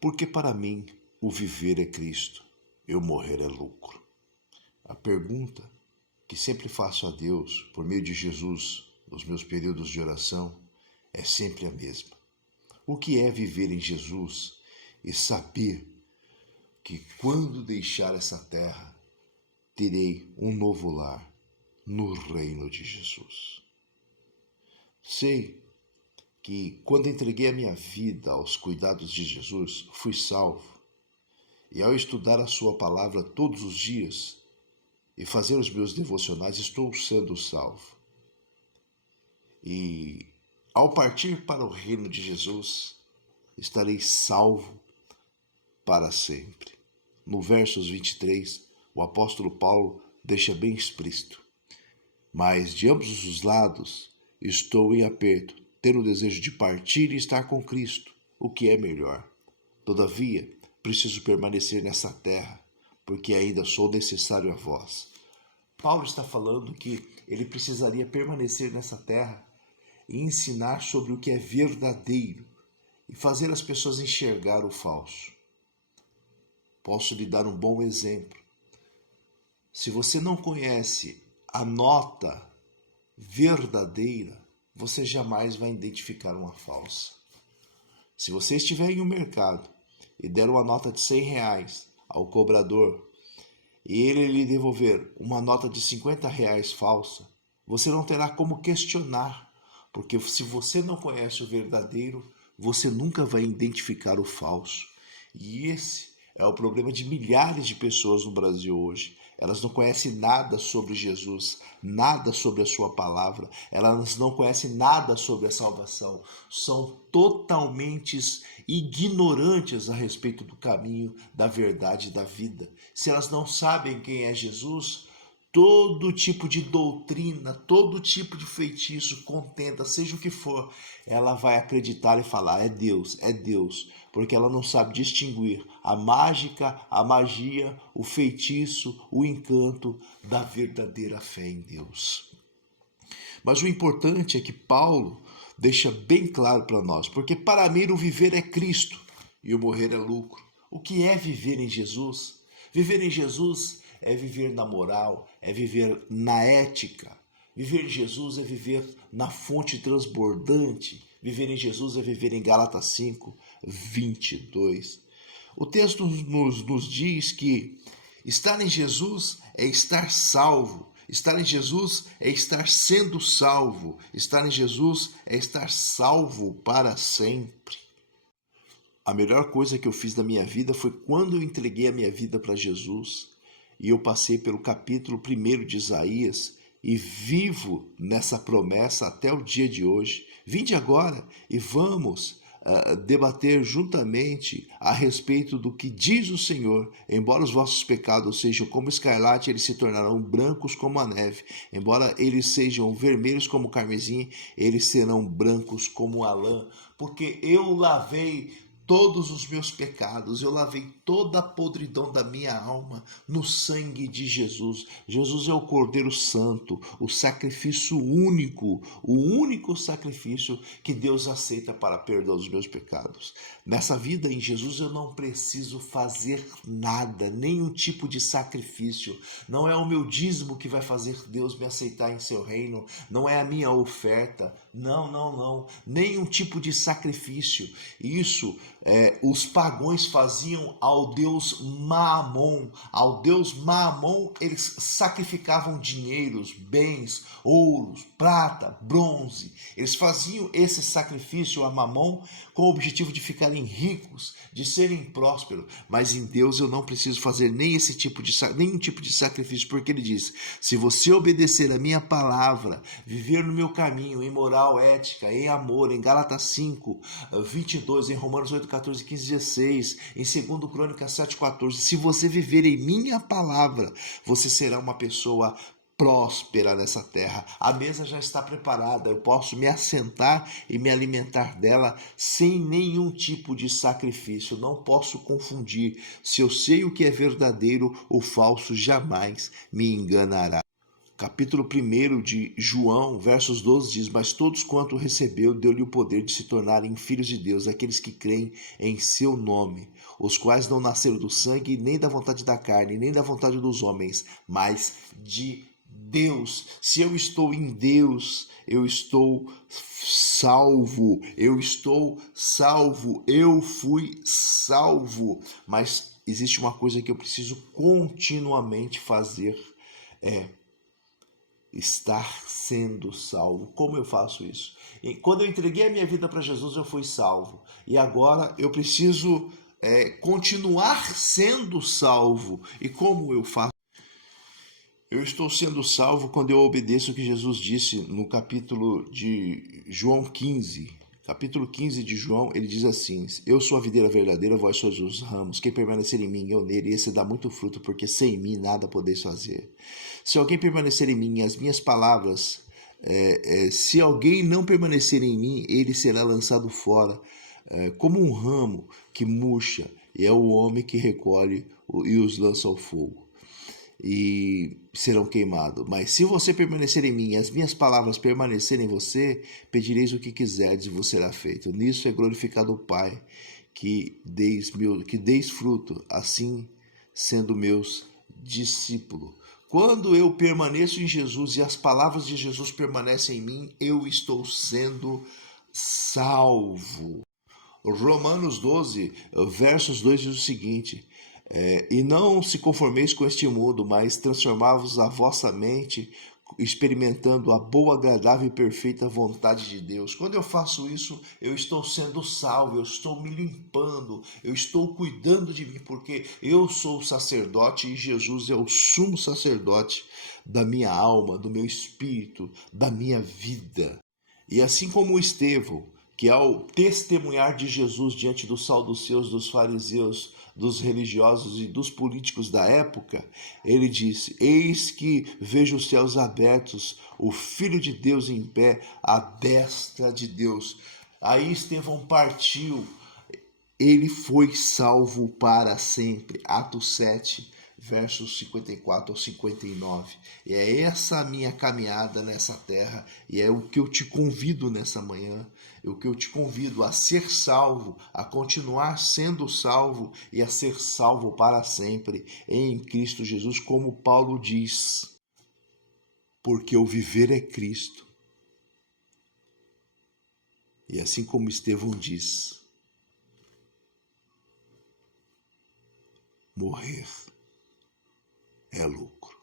Porque para mim o viver é Cristo e o morrer é lucro. A pergunta que sempre faço a Deus por meio de Jesus nos meus períodos de oração é sempre a mesma. O que é viver em Jesus e saber que quando deixar essa terra terei um novo lar no reino de Jesus? Sei que quando entreguei a minha vida aos cuidados de Jesus, fui salvo. E ao estudar a sua palavra todos os dias e fazer os meus devocionais, estou sendo salvo. E ao partir para o reino de Jesus, estarei salvo para sempre. No versos 23, o apóstolo Paulo deixa bem explícito: mas de ambos os lados estou em aperto, tendo o desejo de partir e estar com Cristo, o que é melhor. Todavia, preciso permanecer nessa terra, porque ainda sou necessário a vós. Paulo está falando que ele precisaria permanecer nessa terra e ensinar sobre o que é verdadeiro e fazer as pessoas enxergar o falso. Posso lhe dar um bom exemplo. Se você não conhece a nota verdadeira, você jamais vai identificar uma falsa. Se você estiver em um mercado e der uma nota de R$100 ao cobrador e ele lhe devolver uma nota de R$50 falsa, você não terá como questionar, porque se você não conhece o verdadeiro, você nunca vai identificar o falso. E esse é o problema de milhares de pessoas no Brasil hoje. Elas não conhecem nada sobre Jesus, nada sobre a sua palavra, elas não conhecem nada sobre a salvação, são totalmente ignorantes a respeito do caminho, da verdade e da vida. Se elas não sabem quem é Jesus, todo tipo de doutrina, todo tipo de feitiço, contenda, seja o que for, ela vai acreditar e falar: é Deus, porque ela não sabe distinguir a mágica, a magia, o feitiço, o encanto da verdadeira fé em Deus. Mas o importante é que Paulo deixa bem claro para nós: porque para mim o viver é Cristo e o morrer é lucro. O que é viver em Jesus? Viver em Jesus é viver na moral, é viver na ética. Viver em Jesus é viver na fonte transbordante. Viver em Jesus é viver em Gálatas 5, 22. O texto nos diz que estar em Jesus é estar salvo. Estar em Jesus é estar sendo salvo. Estar em Jesus é estar salvo para sempre. A melhor coisa que eu fiz na minha vida foi quando eu entreguei a minha vida para Jesus. E eu passei pelo capítulo 1 de Isaías e vivo nessa promessa até o dia de hoje. Vinde agora e vamos debater juntamente a respeito do que diz o Senhor. Embora os vossos pecados sejam como escarlate, eles se tornarão brancos como a neve. Embora eles sejam vermelhos como o carmesim, eles serão brancos como a lã. Porque eu lavei todos os meus pecados, eu lavei toda a podridão da minha alma no sangue de Jesus. Jesus é o Cordeiro Santo, o sacrifício único, o único sacrifício que Deus aceita para perdão dos meus pecados. Nessa vida em Jesus eu não preciso fazer nada, nenhum tipo de sacrifício. Não é o meu dízimo que vai fazer Deus me aceitar em seu reino, não é a minha oferta, não, nenhum tipo de sacrifício. Isso os pagãos faziam ao deus Maamon. Ao deus Maamon eles sacrificavam dinheiros, bens, ouros, prata, bronze. Eles faziam esse sacrifício a Mamon com o objetivo de ficarem ricos, de serem prósperos. Mas em Deus eu não preciso fazer nenhum tipo de sacrifício, porque ele diz: se você obedecer a minha palavra, viver no meu caminho, em moral, ética, em amor, em Gálatas 5, 22, em Romanos 8, 14, 15, 16, em 2 Crônicas 7, 14, se você viver em minha palavra, você será uma pessoa próspera nessa terra. A mesa já está preparada, eu posso me assentar e me alimentar dela sem nenhum tipo de sacrifício. Não posso confundir. Se eu sei o que é verdadeiro, o falso jamais me enganará. capítulo 1 de João, versos 12 diz: mas todos quanto recebeu, deu-lhe o poder de se tornarem filhos de Deus, aqueles que creem em seu nome, os quais não nasceram do sangue, nem da vontade da carne, nem da vontade dos homens, mas de Deus. Se eu estou em Deus, eu estou salvo, eu fui salvo. Mas existe uma coisa que eu preciso continuamente fazer, é estar sendo salvo. Como eu faço isso? E quando eu entreguei a minha vida para Jesus, eu fui salvo. E agora eu preciso continuar sendo salvo. E como eu faço? Eu estou sendo salvo quando eu obedeço o que Jesus disse no capítulo de João 15. Capítulo 15 de João, ele diz assim: eu sou a videira verdadeira, vós sois os ramos. Quem permanecer em mim, eu nele, esse dá muito fruto, porque sem mim nada podeis fazer. Se alguém permanecer em mim, as minhas palavras, se alguém não permanecer em mim, ele será lançado fora, como um ramo que murcha, e é o homem que recolhe e os lança ao fogo, e serão queimados. Mas se você permanecer em mim e as minhas palavras permanecerem em você, pedireis o que quiserdes e vos será feito. Nisso é glorificado o Pai, que deis fruto, assim sendo meus discípulos. Quando eu permaneço em Jesus e as palavras de Jesus permanecem em mim, eu estou sendo salvo. Romanos 12, versos 2 diz o seguinte: e não se conformeis com este mundo, mas transformai-vos a vossa mente, experimentando a boa, agradável e perfeita vontade de Deus. Quando eu faço isso, eu estou sendo salvo, eu estou me limpando, eu estou cuidando de mim, porque eu sou o sacerdote e Jesus é o sumo sacerdote da minha alma, do meu espírito, da minha vida. E assim como Estevão, que ao testemunhar de Jesus diante dos saduceus, dos fariseus, dos religiosos e dos políticos da época, ele disse: eis que vejo os céus abertos, o Filho de Deus em pé, à destra de Deus. Aí Estevão partiu, ele foi salvo para sempre. Atos 7, versos 54 ao 59. E é essa a minha caminhada nessa terra, e é o que eu te convido nessa manhã, o que eu te convido a ser salvo, a continuar sendo salvo e a ser salvo para sempre em Cristo Jesus, como Paulo diz, porque o viver é Cristo. E assim como Estevão diz, morrer é lucro.